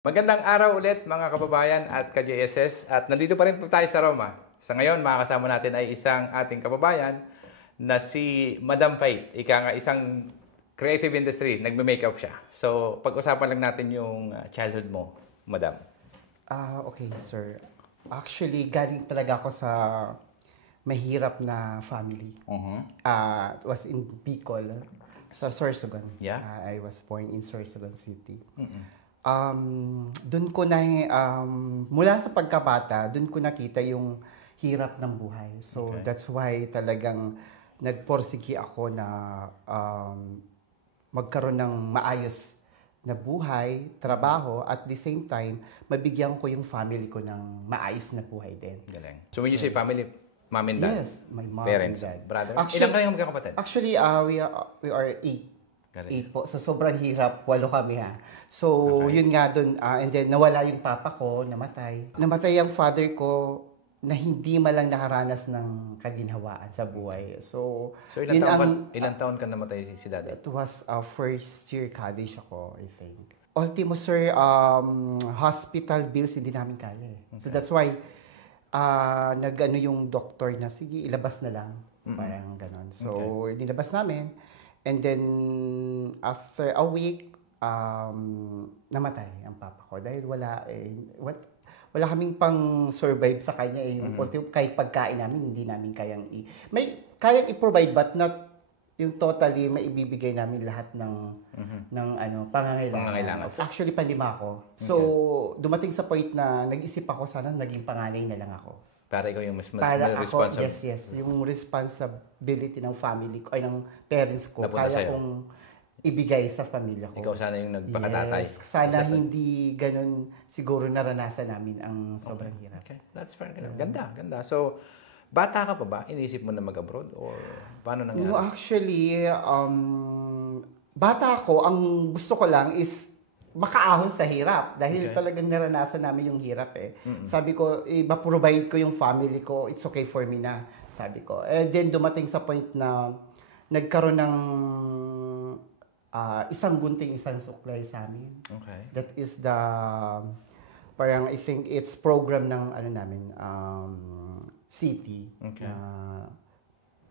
Magandang araw ulit mga kababayan at ka-JSS at nandito pa rin po tayo sa Roma. Sa ngayon, makakasama natin ay isang ating kababayan na si Madam Faith. Ika nga isang creative industry, nagme-makeup siya. So, pag-usapan lang natin yung childhood mo, Madam. Okay, sir. Actually, galing talaga ako sa mahirap na family. It was in Bicol, sa Sorsogon. Yeah. I was born in Sorsogon City. Mm-mm. Doon ko na, mula sa pagkabata, doon ko nakita yung hirap ng buhay. So, that's why talagang nagporsigi ako na magkaroon ng maayos na buhay, trabaho, at the same time, mabigyan ko yung family ko ng maayos na buhay din. Galing. So, when you say family, mom and dad? Yes, my mom parents, and dad. brother? Actually, Ilan kayong magkakapatid? Actually, we are 8. Galing. 8 po. So, sobrang hirap. 8 kami ha. So, yun nga dun. And then, nawala yung papa ko, namatay. Namatay ang father ko na hindi malang nakaranas ng kaginhawaan sa buhay. So ilang taon ka namatay si daddy? It was first year college ako, I think. Ultimo, sir, hospital bills hindi namin kaya eh. Okay. So, that's why nag-ano yung doctor na, sige, ilabas na lang. Parang ganon. So, nilabas namin. And then, after a week, namatay ang papa ko. Dahil wala kaming pang-survive sa kanya. Yung kahit pagkain namin, hindi namin kayang kayang i-provide, but not yung totally maibibigay namin lahat ng pangangailangan. Actually, panlima ako. So, dumating sa point na nag-isip ako, sana naging panganay na lang ako. Para ikaw yung mas responsible. Yes. Yung responsibility ng family ko, ay ng parents ko, kaya kong ibigay sa pamilya ko. Ikaw sana yung nagpakatatay. Yes. Sana hindi ganun siguro naranasan namin ang sobrang hirap. Okay. That's fair. Ganda. So, bata ka pa ba? Inisip mo na mag-abroad? Or paano nangyari? No, actually, bata ako, ang gusto ko lang is makaahon sa hirap dahil talagang naranasan namin yung hirap eh. Sabi ko, ma-provide ko yung family ko, it's okay for me na, sabi ko. And then dumating sa point na nagkaroon ng isang gunting, isang suklay sa amin. Okay. That is the, parang I think it's program ng namin, city na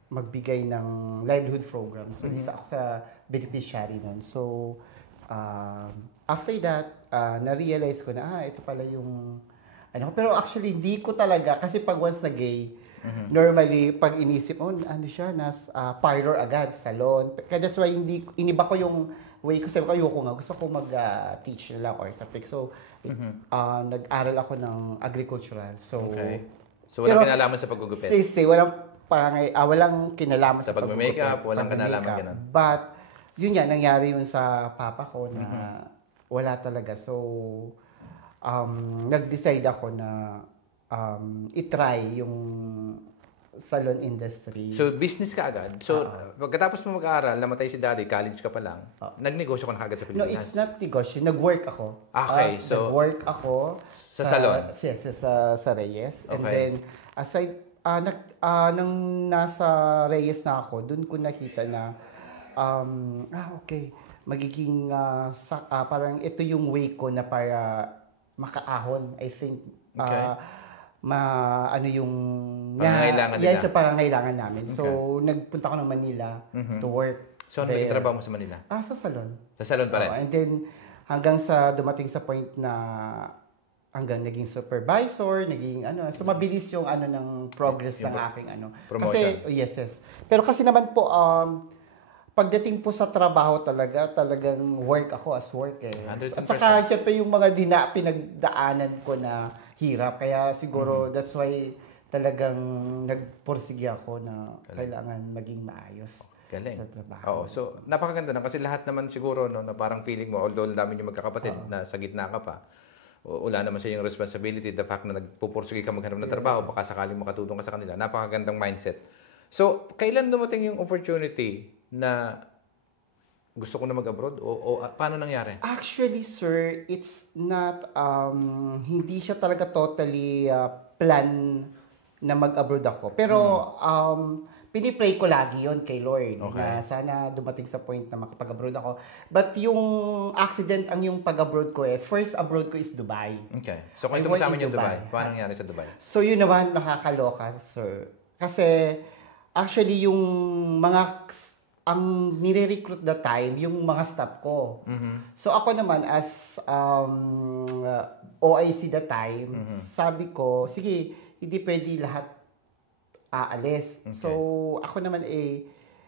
magbigay ng livelihood program. So, isa ako sa beneficiary nun. So, after that, na-realize ko na, ito pala yung, pero actually, hindi ko talaga, kasi pag once na gay, normally, pag inisip, siya, parlor agad, salon. Kaya that's why, iniba ko yung way ko, sabi ko, ayoko nga, gusto ko mag-teach na lang or something. So, nag-aral ako ng agricultural. So, so walang kinalaman sa paggugupit? Walang kinalaman sa pag-makeup, walang kinalaman ganun. But, yun nga, nangyari yun sa papa ko na wala talaga. So, nag-decide ako na i-try yung salon industry. So, business ka agad? So, pagkatapos mo mag-aaral, namatay si daddy, college ka pa lang, nagnegosyo ka na agad sa Pilipinas? No, it's not negosyo. Nag-work ako. Okay, so nag-work ako sa salon? Yes, sa Reyes. And then, aside, nang nasa Reyes na ako, dun ko nakita na, magiging, parang ito yung way ko na para makaahon. I think, yung pangangailangan nila. Yes, sa pangangailangan namin. So, nagpunta ako ng Manila to work. So, ano naging trabaho mo sa Manila? Sa salon. Sa salon pa rin? And then, hanggang sa dumating sa point na hanggang naging supervisor, naging so mabilis yung ng progress ng aking promotion. Kasi, yes. Pero kasi naman po, pagdating po sa trabaho talagang work ako as work eh. 100%. At saka, syempre yung mga pinagdaanan ko na hirap. Kaya siguro, that's why talagang nagpursige ako na kailangan maging maayos. Galing. Sa trabaho. Oo. So, napakaganda na kasi lahat naman siguro na parang feeling mo, although dami yung magkakapatid na sa gitna ka pa, wala naman siya yung responsibility, the fact na nagpupursige ka maghanap ng trabaho, baka sakaling makatulong ka sa kanila. Napakagandang mindset. So, kailan dumating yung opportunity na gusto ko na mag-abroad? O paano nangyari? Actually, sir, it's not, hindi siya talaga totally plan na mag-abroad ako. Pero, pinipray ko lagi yon kay Lord Okay. na sana dumating sa point na makapag-abroad ako. But yung accident ang yung pag-abroad ko first abroad ko is Dubai. Okay. So, I kwento mo work sa amin in yung Dubai. Dubai. Paano nangyari sa Dubai? So yun naman nakakaloka, sir. Kasi actually yung ang nire-recruit that time, yung mga staff ko. So ako naman as OIC that time, sabi ko, sige, hindi pwede lahat aalis. Okay. So ako naman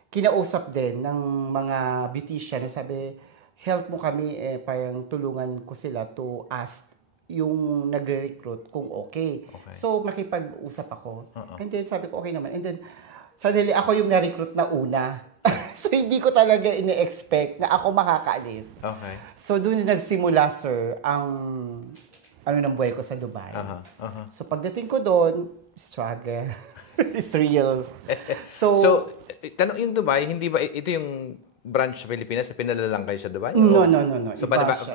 kinausap din ng mga beautician na sabi, help mo kami parang tulungan ko sila to ask yung nagre-recruit kung okay. Okay. So makipag-usap ako. Uh-uh. And then sabi ko okay naman. And then suddenly ako yung na-recruit na una. So hindi ko talaga ini-expect na ako makakaalis. Okay. So doon nagsimula, sir, ang ng buhay ko sa Dubai. So pagdating ko doon, struggle. It's real. So, tanong yung Dubai, hindi ba ito yung branch sa Pilipinas na pinadala lang kayo sa Dubai? No. So,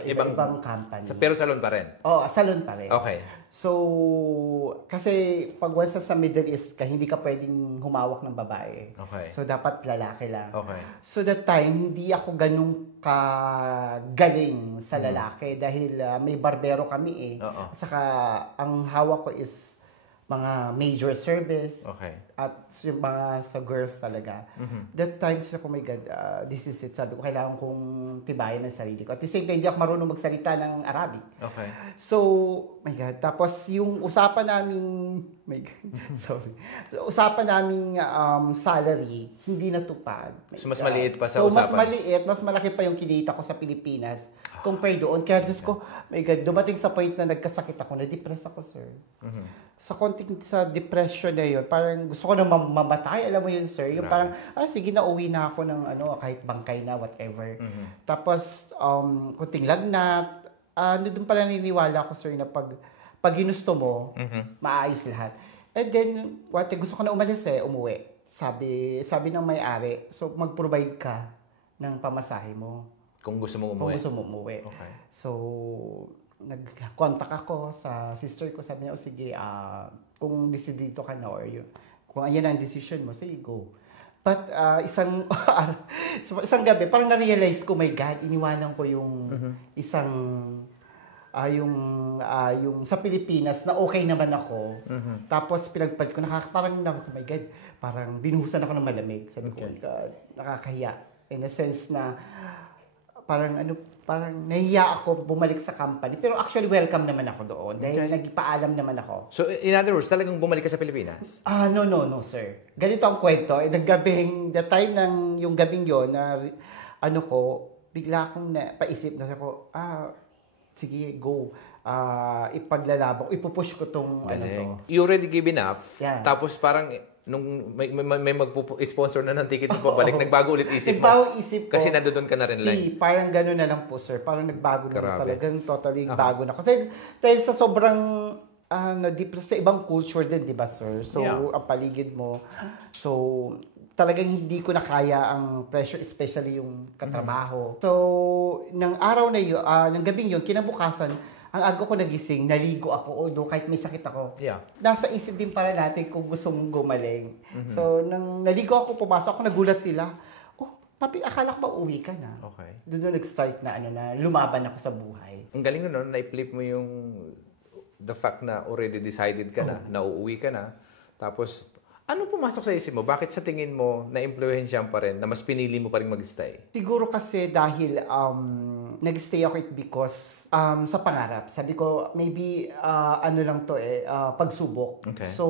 ibang company. Pero salon pa rin? Oo, salon pa rin. Okay. So, kasi pag once sa Middle East ka, hindi ka pwedeng humawak ng babae. Okay. So, dapat lalaki lang. Okay. So, that time, hindi ako ganun kagaling sa lalaki dahil may barbero kami Oo. At saka, ang hawak ko is mga major service. Okay. At yung mga sa girls talaga. That time, sabi ko, oh my God, this is it. Sabi ko, kailangan kong tibayan ng sarili ko. At the same time, hindi ako marunong magsalita ng Arabic. Okay. So, my God. Tapos, yung usapan namin, my God, sorry. So, usapan namin salary, hindi natupad. My So, mas God. maliit pa sa so, usapan? mas maliit, mas malaki pa yung kinita ko sa Pilipinas compare doon. Kaya Diyos ko, my God, dumating sa point na nagkasakit ako, na-depress ako, sir. Sa depression na yun, parang gusto ko na mamatay, alam mo yun, sir. Yung parang, sige na, uwi na ako ng kahit bangkay na, whatever. Tapos, kunting lagnat, doon pala naniniwala ako, sir, na pag ginusto mo, maayos lahat. And then, gusto ko na umalis umuwi. Sabi ng may-ari, so mag-provide ka ng pamasahe mo. Kung gusto mo umuwi? Kung gusto mo umuwi. Okay. So, nag-contact ako sa sister ko. Sabi niya, sige, kung decidido ka na or yun, kung ayan ang decision mo, sige, go. But isang gabi, parang na-realize ko, my God, iniwanan ko yung isang yung sa Pilipinas na okay naman ako. Tapos pinagpad ko, parang my God, parang binuhusan ako ng malamig. Sabi ko, my God, nakakahiya. In a sense na parang nahiya ako bumalik sa company. Pero actually, welcome naman ako doon. Dahil nagpaalam naman ako. So, in other words, talagang bumalik ka sa Pilipinas? No, sir. Ganito ang kwento. The time ng yung gabing yon na bigla akong paisip na ako, sige, go. Ipaglalabang, ipupush ko tong to. You already give enough. Yeah. Tapos parang nung may sponsor na ng ticket mo pabalik, nagbago ulit isip mo. Nagbago isip ko. Kasi nandoon ka na rin lang. Parang gano'n na lang po, sir. Parang nagbago na Grabe. talagang totally bago na ako. Dahil sa sobrang na-depress sa ibang culture din, di ba, sir? So, ang paligid mo. So, talagang hindi ko na kaya ang pressure, especially yung katrabaho. So, ng araw na yun, ng gabing yun, kinabukasan, ang aga ko nagising, naligo ako, although kahit may sakit ako. Yeah. Nasa isip din para natin kung gusto mong gumaling. So, nang naligo ako, pumasok ako, nagulat sila. Papi, akala ko ba uwi ka na? Okay. Doon nag-start na, lumaban ako sa buhay. Ang galing nun, na-flip mo yung the fact na already decided ka na, nauuwi ka na. Tapos, ano pumasok sa isip mo? Bakit sa tingin mo na-impluwensyahan pa rin, na mas pinili mo pa rin mag-stay? Siguro kasi dahil nag-stay ako because sa pangarap. Sabi ko, maybe lang to pagsubok. Okay. So,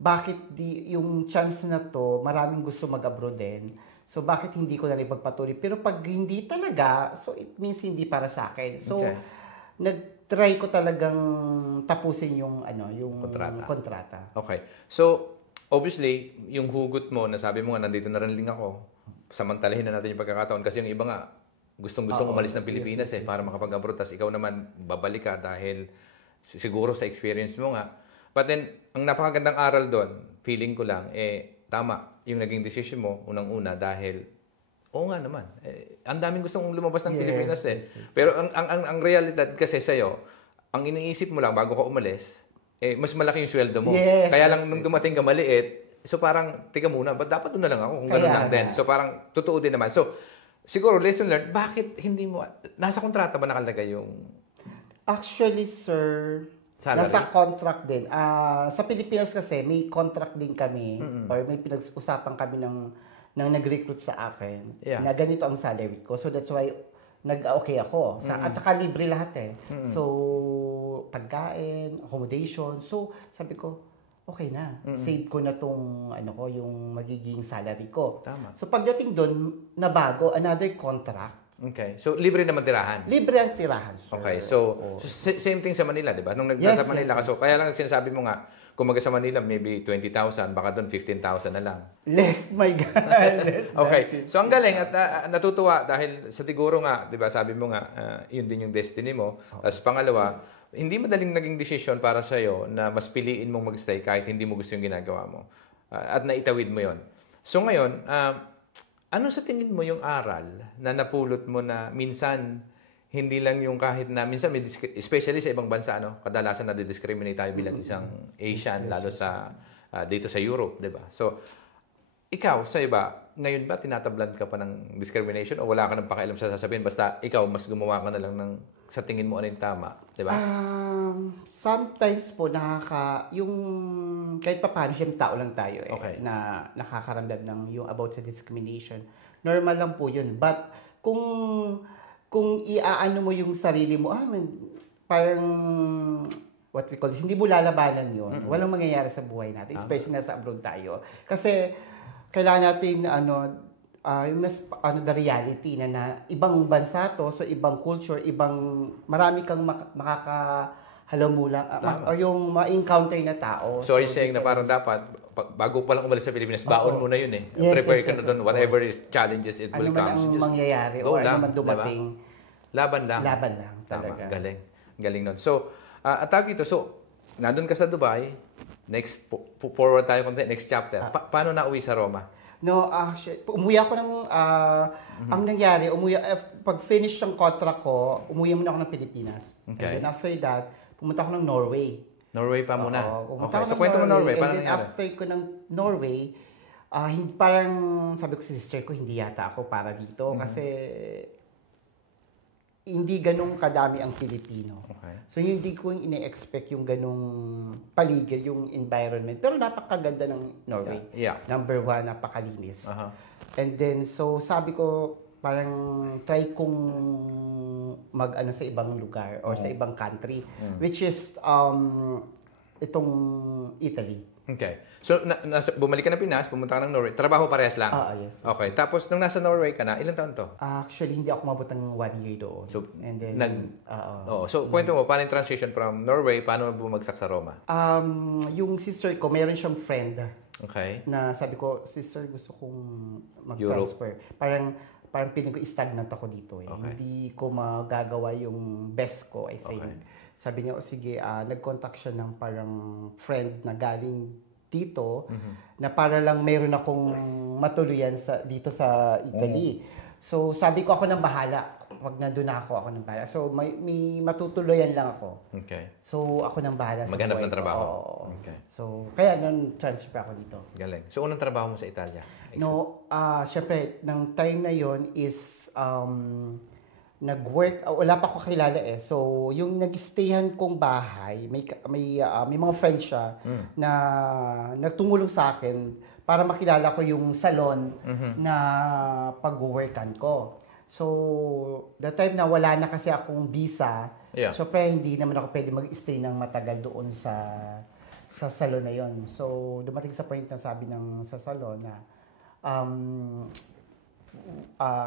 bakit yung chance na to, maraming gusto mag-abroad din. So, bakit hindi ko na rin pagpatuloy? Pero pag hindi talaga, so it means hindi para sa akin. So, nag-try ko talagang tapusin yung kontrata. Okay. So, obviously, yung hugot mo, nasabi mo nga, nandito na rin ako, samantalahin na natin yung pagkakataon. Kasi yung iba nga, gustong-gustong umalis ng Pilipinas para makapag-abroad. Tas ikaw naman, babalik ka dahil siguro sa experience mo nga. But then, ang napakagandang aral doon, feeling ko lang, tama yung naging decision mo, unang-una, dahil oo nga naman. Ang daming gustong lumabas ng Pilipinas . Pero ang realidad kasi sa'yo, ang iniisip mo lang bago ka umalis, mas malaki yung sweldo mo. Kaya lang nung dumating ka maliit, So parang, tika muna, ba't dapat doon na lang ako kung Kaya gano'n lang nga. din? So parang, totoo din naman. So, siguro, lesson learned, bakit hindi mo, nasa kontrata ba nakalagay yung Actually, sir, salary? nasa contract din. Sa Pilipinas kasi, may contract din kami or may pinag-usapan kami ng nag-recruit sa akin Yeah. na ganito ang salary ko. So that's why nag-okay ako. At saka libre lahat eh. So, pagkain, accommodation. So, sabi ko, okay na. Save ko na tong yung magiging salary ko. Tama. So, pagdating doon, nabago, another contract. Okay. So, libre naman tirahan. Libre ang tirahan, sir. Okay. So, Oo. same thing sa Manila, di ba? Nung Yes, nasa Manila yes, ka, so kaya lang sinasabi mo nga, kung sa Manila, maybe 20,000, baka doon 15,000 na lang. Less, my God. Less than Okay. So, ang galing at natutuwa dahil sa siguro nga, di ba, sabi mo nga, yun din yung destiny mo. Tapos pangalawa, hindi madaling naging decision para sa'yo na mas piliin mong mag-stay kahit hindi mo gusto yung ginagawa mo. At naitawid mo yon. So, ngayon, ano sa tingin mo yung aral na napulot mo na minsan hindi lang yung kahit na minsan especially sa ibang bansa kadalasan na-discriminate tayo bilang isang Asian lalo sa dito sa Europe, 'di ba? So ikaw sa iba, ngayon ba tinatablan ka pa ng discrimination o wala ka nang pakialam sa sasabihin basta ikaw mas gumawa ka na lang ng sa tingin mo ano yung tama, 'di ba? Sometimes po yung kahit papaano siyempre tao lang tayo Okay. na nakakaramdam ng yung about sa discrimination. Normal lang po 'yun. But kung iaano mo yung sarili mo, parang what we call this, hindi mo lalabanan 'yun. Walang mangyayari sa buhay natin, especially nasa abroad tayo. Kasi kailangan natin yung the reality na ibang bansa to, so ibang culture, marami kang makakahalamula o yung ma-encounter na tao. So, you're saying na parang dapat bago pa lang umalis sa Pilipinas, baon mo na yun eh. Yes, Prepare yes, ka yes, na doon, of whatever course. is challenges it will Ano man come. ang So, just mangyayari go o lang, ano man diba? dumating, Laban lang. laban lang Tama, talaga. galing. Galing nun. So, ang tawag ito, so, nandun ka sa Dubai, next, forward tayo konti, next chapter. Paano na uwi sa Roma? No, umuwi ako ng, ang nangyari, pag finish ng contract ko, umuwi muna ako ng Pilipinas. Okay. And then after that, pumunta ako ng Norway. Norway pa muna. Oo, pumunta Okay, ako so ng kwento mo Norway. And Paano then nangyari? after ko ng Norway, parang sabi ko sa sister ko, hindi yata ako para dito kasi hindi ganun kadami ang Pilipino. Okay. So hindi ko ine-expect yung ganung paligid, yung environment. Pero napakaganda ng Norway. Yeah. Number one, napakalinis. Aha. And then, so sabi ko, parang try kong mag-ano sa ibang lugar or sa ibang country. Which is, itong Italy. Okay. So, bumalik ka na Pinas, pumunta ka ng Norway. Trabaho parehas lang? Yes. Okay. Tapos, nung nasa Norway ka na, ilang taon to? Actually, hindi ako mabot ng 1 year doon. So, and then, Oo. So, kwento mo, paano yung transition from Norway, paano bumagsak sa Roma? yung sister ko, meron siyang friend Okay. na sabi ko, sister, gusto kong mag-transfer. Parang piling ko stagnant ako dito eh. Okay. Hindi ko magagawa yung best ko, I think. Okay. Sabi niya, sige, nag-contact siya ng parang friend na galing dito na para lang meron akong matuluyan dito sa Italy. So, sabi ko ako nang bahala. Pag nandun na ako nang bahala. So, may matutuluyan lang ako. Okay. So, ako nang bahala sa Maghanap buhay ng ko. trabaho. Oo. Okay. So, kaya nun transfer ako dito. Galing. So, unang trabaho mo sa Italia? No, syempre, ng time na yon is nag-work, wala pa ako kilala eh. So, yung nag-stayhan kong bahay, may mga friends siya na nagtumulong sa akin para makilala ko yung salon na pag-workan ko. So, the time na wala na kasi akong visa, so hindi naman ako pwede mag-stay ng matagal doon sa salon na yon. So, dumating sa point na sabi sa salon na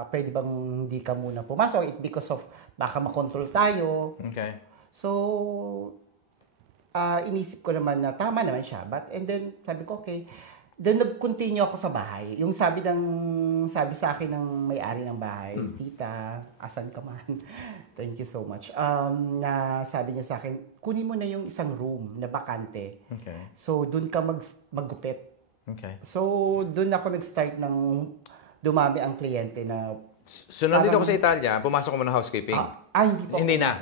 pwede bang hindi ka muna pumasok because of baka makontrol tayo. Okay. So, inisip ko naman na tama naman siya. And then, sabi ko, okay. Then, nag-continue ako sa bahay. Yung sabi sa akin ng may-ari ng bahay, tita, asan ka man? Thank you so much. Na sabi niya sa akin, kunin mo na yung isang room na bakante. Okay. So, dun ka maggupit. Okay. So, doon ako nag-start ng dumami ang kliyente na... So, nandito ko sa Italia, pumasok ko mo ng housekeeping? Hindi pa. Hindi na.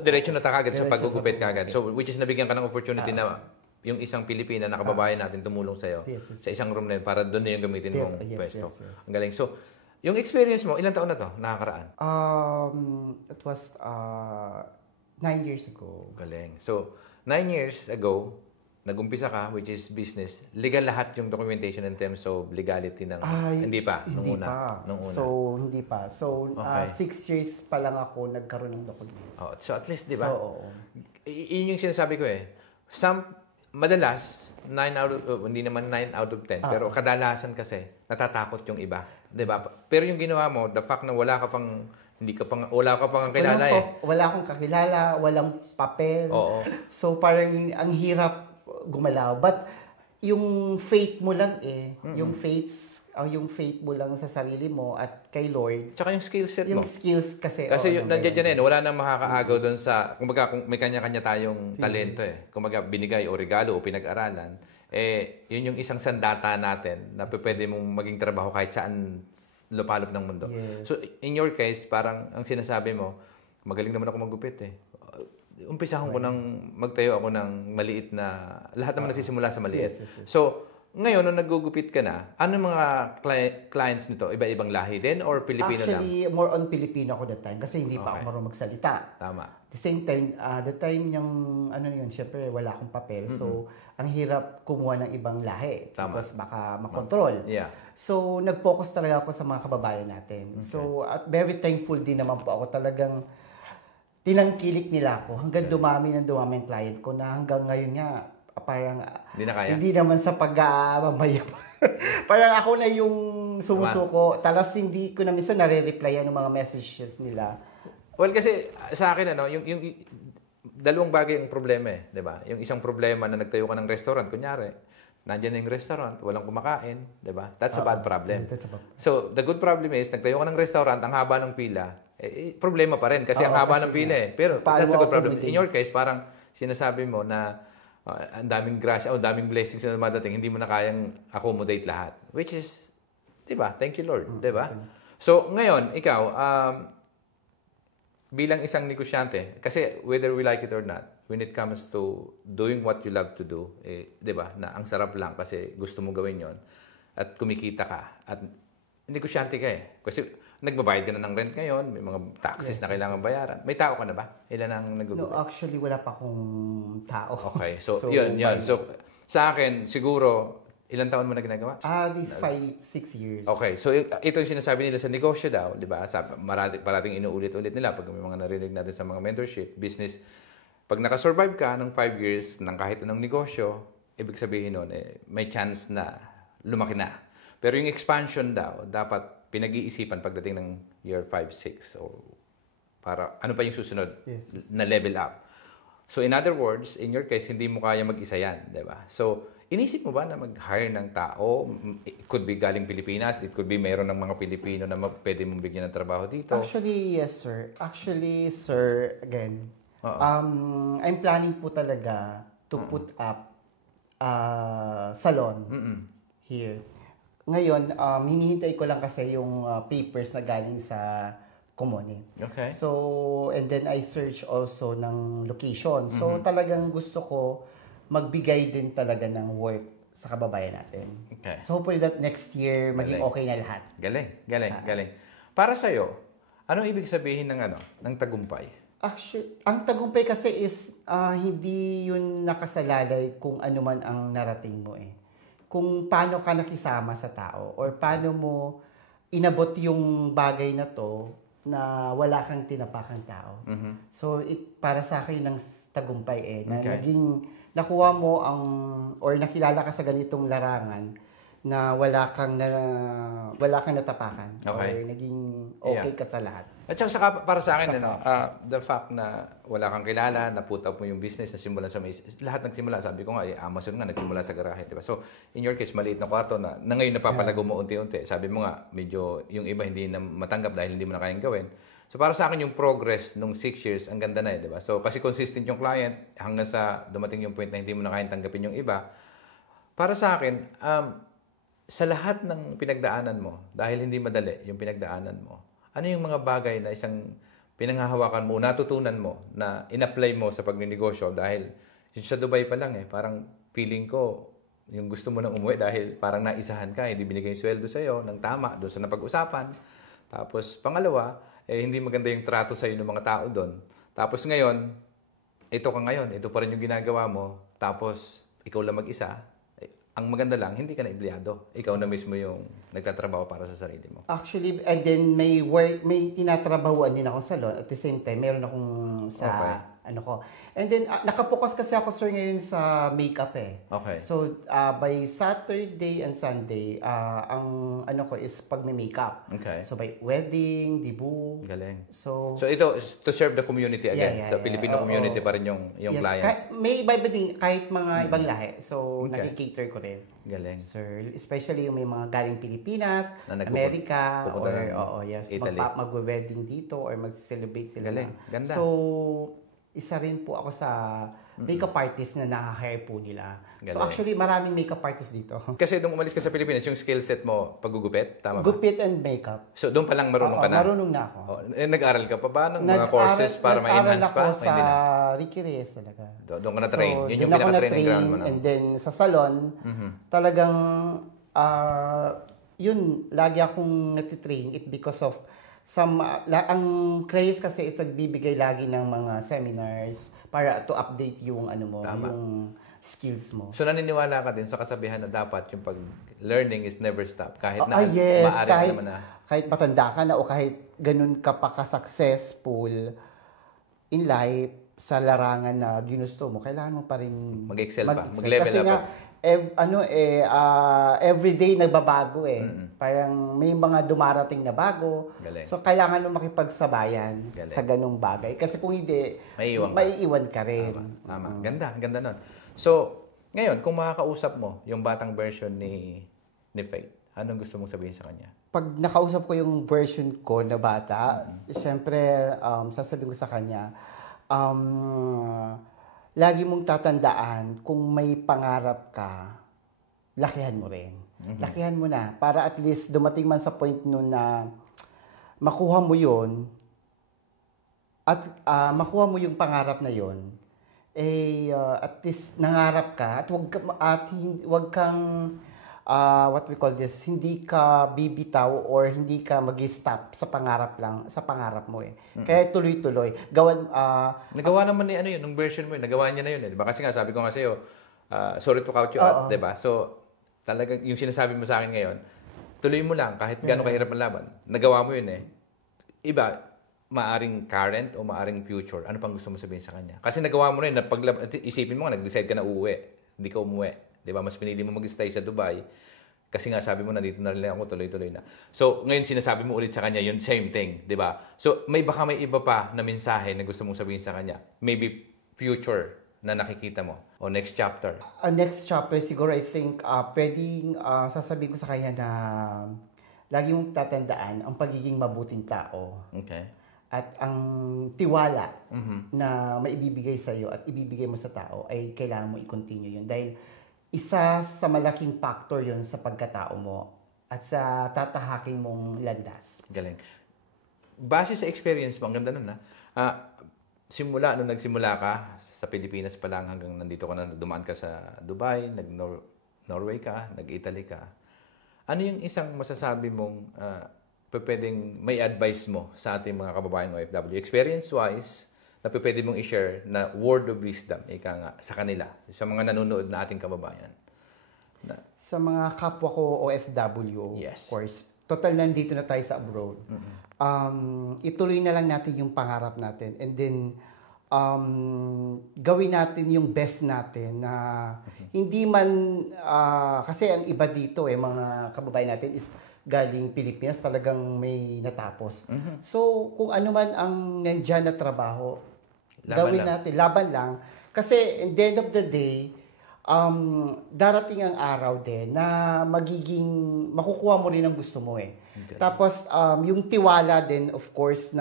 Diretso na ta kagad sa Diretso paggugupit sa kagad. So, which is nabigyan ka ng opportunity na yung isang Pilipina na kababayan natin tumulong sa'yo sa isang room na yun para doon na yung gamitin mong pwesto. Ang galing. So, yung experience mo, ilang taon na to nakakaraan? It was 9 years ago. Galing. So, 9 years ago, nag-umpisa ka, which is business. Legal lahat yung documentation in terms of legality ng... hindi pa, nung una. So, hindi pa. So, Okay. 6 years pa lang ako nagkaroon ng documents. Oh, so, at least, di ba? So, Yun yung sinasabi ko eh. Madalas, 9 out of, hindi naman 9 out of 10, pero kadalasan kasi, natatakot yung iba. Di ba? Pero yung ginawa mo, the fact na wala ka pang kilala wala akong kakilala, walang papel. Oo. So, parang ang hirap gumalaw. But, yung faith mo lang yung faith mo lang sa sarili mo at kay Lord. Tsaka yung skill set mo. Yung skills kasi. Kasi nandiyan wala nang makakaagaw doon sa, kumbaga kung may kanya-kanya tayong talento Kumbaga binigay o regalo o pinag-aralan, yun yung isang sandata natin na pwede mong maging trabaho kahit saan lupalop ng mundo. Yes. So in your case, parang ang sinasabi mo, magaling naman ako maggupit umpisahan ko magtayo ako ng maliit na, lahat naman nagsisimula sa maliit. Yes. So, ngayon, nung naggugupit ka na, ano mga clients nito? Iba-ibang lahi din or Pilipino lang? Actually, more on Filipino ako that time kasi hindi pa ako marunong magsalita. Tama. The same time, the time yung, syempre wala akong papel. So, ang hirap kumuha ng ibang lahi. Tama. Because baka makontrol. Yeah. So, nag-focus talaga ako sa mga kababayan natin. Okay. So, at very thankful din naman po ako. Talagang tinangkilik nila ako hanggang dumami ang client ko na hanggang ngayon nga, parang Hindi na kaya? hindi naman sa pag-aamayap. Parang ako na yung sumusuko. Talas hindi ko na minsan nare-replyan ng mga messages nila. Well, kasi sa akin, yung dalawang bagay ang problema di ba? Yung isang problema na nagtayo ka ng restaurant, kunyari, nandiyan na yung restaurant, walang kumakain, di ba? That's a bad problem. So, the good problem is, nagtayo ka ng restaurant, ang haba ng pila, problema pa rin kasi ang haba ng pila Pero that's a good problem. In your case, parang sinasabi mo na ang daming grasya o daming blessings na dumadating, hindi mo na kayang accommodate lahat. Which is, di ba? Thank you, Lord. Di ba? So, ngayon, ikaw, bilang isang negosyante, kasi whether we like it or not, when it comes to doing what you love to do, di ba, na ang sarap lang kasi gusto mo gawin yon at kumikita ka at negosyante ka Kasi nagbabayad ka na ng rent ngayon, may mga taxes na kailangan bayaran. May tao ka na ba? Ilan ang nagugupit? No, actually, wala pa akong tao. Okay, so, yun. So, sa akin, siguro, ilang taon mo na ginagawa? These 5-6 years. Okay, so ito yung sinasabi nila sa negosyo daw, di ba? Parating inuulit-ulit nila pag may mga narinig natin sa mga mentorship, business. Pag nakasurvive ka ng 5 years ng kahit anong negosyo, ibig sabihin nun, may chance na lumaki na. Pero yung expansion daw, dapat pinag-iisipan pagdating ng year 5, 6. So, para ano pa yung susunod na level up. So, in other words, in your case, hindi mo kaya mag-isa yan, di ba? So, inisip mo ba na mag-hire ng tao? It could be galing Pilipinas, it could be mayroon ng mga Pilipino na pwede mong bigyan ng trabaho dito. Actually, yes, sir. Actually, sir, again, I'm planning po talaga to put up salon here. Ngayon, hinihintay ko lang kasi yung papers na galing sa Comone. Okay. So, and then I search also ng location. So, talagang gusto ko magbigay din talaga ng work sa kababayan natin. Okay. So, hopefully that next year, maging okay na lahat. Galing. Para sa'yo, anong ibig sabihin ng tagumpay? Actually, ang tagumpay kasi is hindi yun nakasalalay kung ano man ang narating mo Kung paano ka nakisama sa tao or paano mo inabot yung bagay na to na wala kang tinapakang tao. So, para sa akin ng tagumpay na naging nakuha mo or nakilala ka sa ganitong larangan na wala kang natapakan or naging okay ka sa lahat. At saka para sa akin, the fact na wala kang kilala, na-put up mo yung business, na simulan sa lahat nagsimula, sabi ko nga, Amazon nga, nagsimula sa garahe, di ba? So, in your case, maliit na kwarto na ngayon napapalago mo unti-unti. Sabi mo nga, medyo yung iba hindi na matanggap dahil hindi mo na kayang gawin. So, para sa akin, yung progress nung 6 years, ang ganda na di ba? So, kasi consistent yung client, hanggang sa dumating yung point na hindi mo na kayang tanggapin yung iba. Para sa akin, sa lahat ng pinagdaanan mo, dahil hindi madali yung pinagdaanan mo, ano yung mga bagay na isang pinanghahawakan mo, natutunan mo, na in-apply mo sa pagninegosyo? Dahil sa Dubai pa lang parang feeling ko, yung gusto mo nang umuwi dahil parang naisahan ka, hindi binigay yung sweldo sa'yo ng tama doon sa napag-usapan. Tapos, pangalawa, hindi maganda yung trato sa'yo ng mga tao doon. Tapos ngayon, ito ka ngayon, ito pa rin yung ginagawa mo, tapos ikaw lang mag-isa. Ang maganda lang, hindi ka na empleyado. Ikaw na mismo yung nagtatrabaho para sa sarili mo. Actually, and then may work, may tinatrabahuan din ako sa salon. At the same time, meron akong sa ano ko. And then, nakapokus kasi ako, sir, ngayon sa makeup eh. Okay. So, by Saturday and Sunday, ang ano ko is pag-makeup. Okay. So, by wedding, dibu. Galing. So ito, to serve the community again. Yeah, Sa Filipino community pa rin yung yes, client. may iba din, kahit mga ibang lahi. So, Okay. naki-cater ko rin. Galing. Sir, especially yung may mga galing Pilipinas, Na America, pupunta or ng yes, Italy. magwe-wedding dito or mag-celebrate sila. Galing. Ganda. So, isa rin po ako sa makeup artist na na-hire po nila. So, Galing. actually, maraming makeup artist dito. Kasi nung umalis ka sa Pilipinas, yung skill set mo, paggugupit, tama ba? Gupit and makeup. So, doon pa lang marunong ka na? Marunong na ako. Nag-aral ka pa ba ng mga courses para ma-enhance pa? Nag-aral ako sa Ricky Reyes talaga. Doon ka na-train? Yun yung doon ako pinaka-training ground mo na? And then, sa salon, talagang, yun, lagi akong natitrain it because of ang Reyes kasi is nagbibigay lagi ng mga seminars para to update yung ano mo, Tama. yung skills mo. So, naniniwala ka din sa kasabihan na dapat yung pag-learning is never stop. Kahit na Yes, maaari ka naman na... kahit matanda ka na o kahit ganun ka pa ka-successful in life sa larangan na ginusto mo, kailangan mo pa rin Mag-excel pa, mag-level kasi up. nga, everyday nagbabago eh. Parang may mga dumarating na bago. Galing. So, kailangan mo makipagsabayan Galing. sa ganung bagay. Kasi kung hindi, Maiiwan ka rin. Tama. Ganda nun. So, ngayon, kung makakausap mo yung batang version ni Faith, anong gusto mong sabihin sa kanya? Pag nakausap ko yung version ko na bata, siyempre, sasabihin ko sa kanya, lagi mong tatandaan kung may pangarap ka, lakihan mo rin. Lakihan mo na. Para at least dumating man sa point nun na makuha mo yun at makuha mo yung pangarap na yun, at least nangarap ka at wag kang what we call this, hindi ka bibitaw or hindi ka mag-stop sa pangarap mo eh. Kaya tuloy-tuloy. Nagawa naman ni nung version mo yun, nagawa niya na yun eh. Diba? Kasi nga, sabi ko nga sa'yo, sorry to count you out, diba? So, talagang yung sinasabi mo sa akin ngayon, tuloy mo lang kahit gano'ng kahirap ang laban. Nagawa mo yun eh. Iba, maaring current o maaring future. Ano pang gusto mo sabihin sa kanya? Kasi nagawa mo na yun, isipin mo nga, nag-decide ka na uuwi. Hindi ka umuwi. Diba? Mas pinili mo mag-stay sa Dubai. Kasi nga sabi mo, nandito na rin ako, tuloy-tuloy na. So, ngayon sinasabi mo ulit sa kanya, yung same thing. Diba? So, baka may iba pa na mensahe na gusto mong sabihin sa kanya. Maybe future na nakikita mo. O next chapter. Next chapter, siguro I think, pwedeng sasabihin ko sa kanya na lagi mong tatandaan ang pagiging mabuting tao. Okay. At ang tiwala na maibibigay sa iyo at ibibigay mo sa tao ay kailangan mo i-continue yun. Dahil isa sa malaking factor yun sa pagkatao mo at sa tatahaking mong landas. Galing. Base sa experience mo, ang ganda nun simula, nung nagsimula ka sa Pilipinas pa lang hanggang nandito ka na, dumaan ka sa Dubai, nag-Norway ka, nag-Italy ka. Ano yung isang masasabi mong pwedeng may advice mo sa ating mga kababayang OFW? Experience-wise, na pwede mong i-share na word of wisdom, sa kanila, sa mga nanonood na ating kababayan? Sa mga kapwa ko OFW, yes. Of course, total nandito na tayo sa abroad. Ituloy na lang natin yung pangarap natin. And then, gawin natin yung best natin na hindi man, kasi ang iba dito, mga kababayan natin is galing Pilipinas, talagang may natapos. So, kung ano man ang nandyan na trabaho, gawin natin, laban lang. Kasi, in the end of the day, darating ang araw din na makukuha mo rin ang gusto mo eh. Okay. Tapos, yung tiwala din, of course,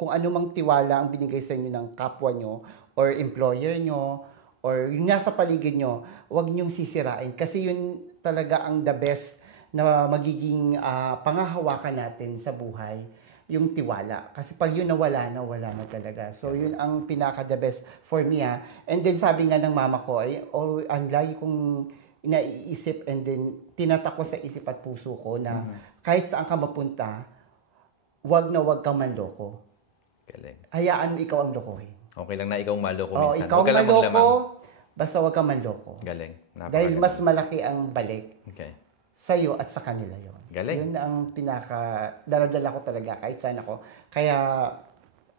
kung ano mang tiwala ang binigay sa inyo ng kapwa nyo, or employer nyo, or yung nasa paligid nyo, huwag nyong sisirain. Kasi yun talaga ang the best na magiging pangahawakan natin sa buhay. yung tiwala. Kasi pag yun nawala na talaga. So, yun ang pinaka-the best for me, ha. And then, sabi nga ng mama ko, ay, ang lagi kong naiisip and then tinatak ko sa isip at puso ko na kahit saan ka mapunta, wag kang manloko. Galing. Hayaan mo ikaw ang lokohin. Okay lang na ikaw ang maloko Oo, minsan. ikaw Huwag ka ang lang maloko, maglamang. basta wag kang manloko. Galing. Dahil Napakagaling. mas malaki ang balik Okay. sa'yo at sa kanila yon. Galing. Yun ang daladala ko talaga kahit saan ako. Kaya,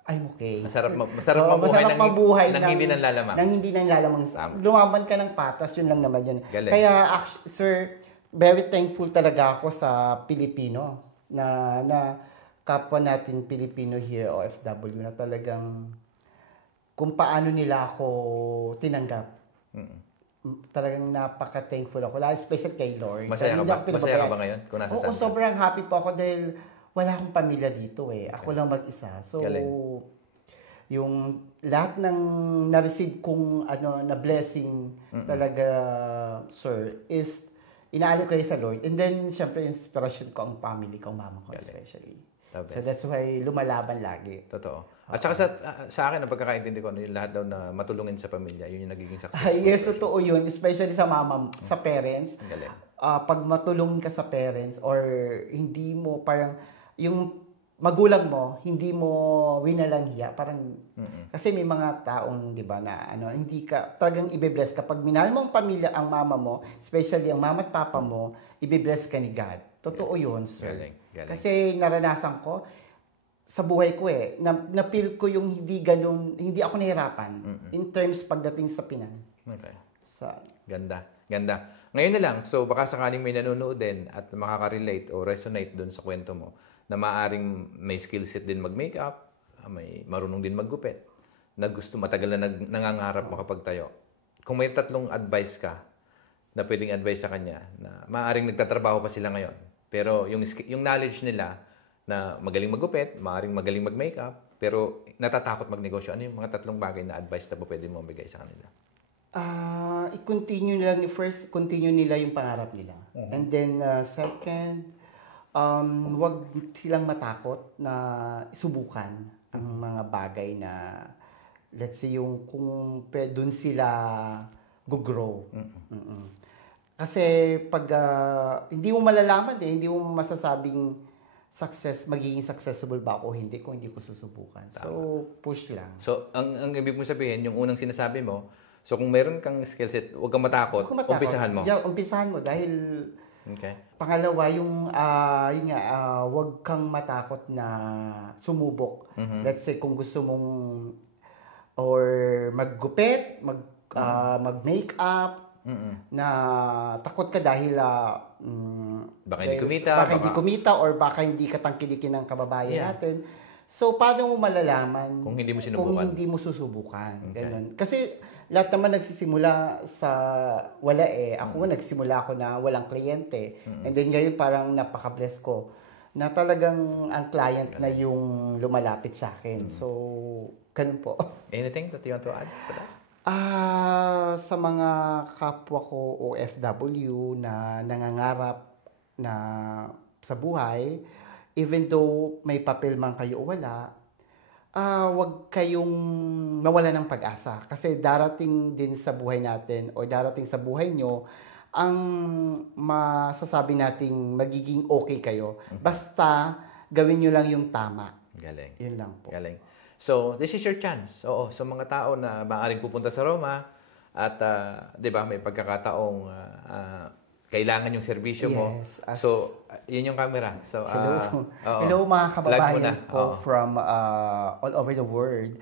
I'm okay. Masarap Oo, mabuhay masarap mabuhay nang hindi nanlalamang. Nang hindi nanlalamang. Tama. Lumaban ka ng patas, yun lang naman yun. Galing. Kaya, sir, very thankful talaga ako sa Pilipino na kapwa natin Pilipino here, OFW, na talagang kung paano nila ako tinanggap. Talagang napaka-thankful ako. Lalo special kay Lord. Masaya ka Hindi ba? ako Masaya ka pinababayaan. ba ngayon? Kung nasa Oo, saan ka? sobrang happy po ako dahil wala akong pamilya dito eh. Ako lang mag-isa. So, Galing. yung lahat ng na-receive kong na blessing talaga, sir, is inaalo ko sa Lord. And then, syempre, inspiration ko ang family ko, ang mama ko especially. The best. So, that's why lumalaban lagi. Totoo. At saka sa akin, ang pagkakaintindi ko, yung lahat daw na matulungin sa pamilya, yun yung nagiging success. Yes, totoo yun. Especially sa mama, sa parents. Galing. Pag matulungin ka sa parents or hindi mo parang yung magulang mo hindi mo winalanghiya parang kasi may mga taong 'di ba na hindi ka talagang ibe-bless kapag minahal mo ang pamilya ang mama mo, especially ang mama at papa mo, ibe-bless ka ni God. Totoo 'yun, sir. Galing. Kasi naranasan ko sa buhay ko na-feel ko yung hindi ako nahirapan in terms pagdating sa finance. Okay. Ganda. Ngayon na lang, so baka sakaling may nanonood din at makaka-relate o resonate dun sa kwento mo na maaring may skill set din mag-makeup, may marunong din maggupit, na gusto matagal na nangangarap makapagtayo. Kung may 3 advice ka na pwedeng advice sa kanya na maaring nagtatrabaho pa sila ngayon, pero yung knowledge nila na magaling maggupit, maaring magaling mag-makeup, pero natatakot magnegosyo, ano yung mga 3 bagay na advice na pwede mo bigay sa kanila? I-continue nila first, continue nila yung pangarap nila. And then second, wag silang matakot na subukan ang mga bagay na let's say yung kung doon sila go-grow. Kasi pag hindi mo malalaman hindi mo masasabing magiging successful ba ako hindi kung hindi ko susubukan. Tama. So push lang. So ang ibig mo sabihin, yung unang sinasabi mo, so kung meron kang skill set, huwag kang matakot, umpisahan mo. Yeah, umpisahan mo dahil pangalawa huwag kang matakot na sumubok. Let's say kung gusto mong or maggupit, mag-makeup, na takot ka dahil baka hindi kumita or baka hindi ka tangkilikin ng kababayan natin. So, paano mo malalaman kung hindi mo sinubukan? Kung hindi mo susubukan. Ganun. Kasi lahat naman nagsisimula sa wala Ako nagsimula ako na walang kliyente. And then ngayon parang napaka-bless ko na talagang ang client na yung lumalapit sa akin. So, ganun po. Anything that you want to add to that? Sa mga kapwa ko OFW na nangangarap na sa buhay, even though may papel man kayo o wala, wag kayong mawala ng pag-asa. Kasi darating din sa buhay natin o darating sa buhay nyo, ang masasabi nating magiging okay kayo. Basta gawin nyo lang yung tama. Galing. Yun lang po. Galing. So, this is your chance. Oo, so mga tao na maaaring pupunta sa Roma at 'di ba, may pagkakataong kailangan yung serbisyo mo. So, yun yung camera. So, hello mga kababayan ko from all over the world.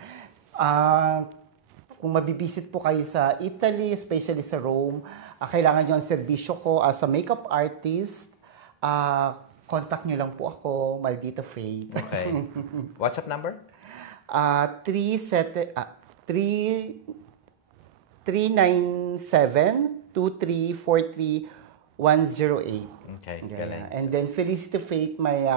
Kung mabibisit po kayo sa Italy, especially sa Rome, kailangan nyo ang serbisyo ko as a makeup artist. Contact nyo lang po ako, Maldita Faith. Okay. WhatsApp number? 397-2343-108. Okay, galing. And then Felicity Faith, my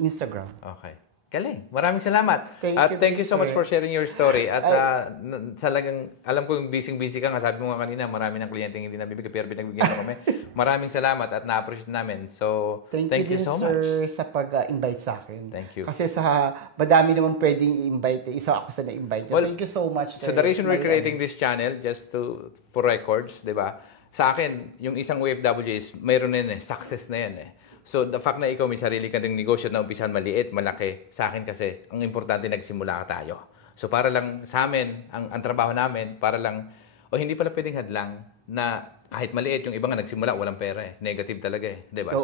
Instagram. Okay. Galing. Maraming salamat. Thank you so much for sharing your story. At talagang, alam ko yung busy-busy ka nga. Sabi mo nga kanina, marami ng kliyente hindi nabibigay, pero pinagbigyan mo kami. Maraming salamat at na-appreciate namin. So, thank you so much. Sir, sa pag-invite sa akin. Thank you. Kasi sa madami naman pwedeng i-invite. Isa ako sa na-invite. Well, thank you so much. So, Sir. the reason we're creating this channel, just for records, di ba? Sa akin, yung isang OFW is, mayroon na success na yan So, the fact na ikaw may sarili ka ding negosyo na umpisahan maliit, malaki, sa akin kasi, ang importante nagsimula ka tayo. So, para lang sa amin, ang trabaho namin, para lang, hindi pala pwedeng hadlang na kahit maliit, yung iba nga nagsimula, walang pera Negative talaga diba?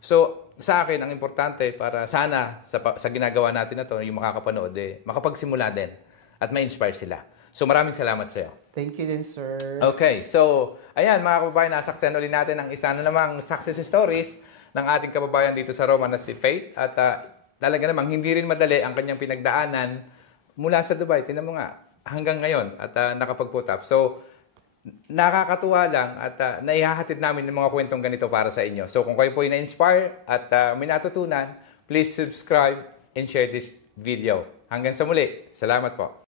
So, sa akin, ang importante para sana sa ginagawa natin na to, yung makakapanood, makapagsimula din at ma-inspire sila. So, maraming salamat sa iyo. Thank you din, sir. Okay, so, ayan, mga kababayan, nasaksen ulit natin ang isa na namang success stories ng ating kababayan dito sa Roma na si Faith. At talaga namang hindi rin madali ang kanyang pinagdaanan mula sa Dubai. Tingnan mo nga, hanggang ngayon at nakapag-put up. So, nakakatuwa lang at naihahatid namin ng mga kwentong ganito para sa inyo. So, kung kayo po ay na-inspire at may natutunan, please subscribe and share this video. Hanggang sa muli. Salamat po.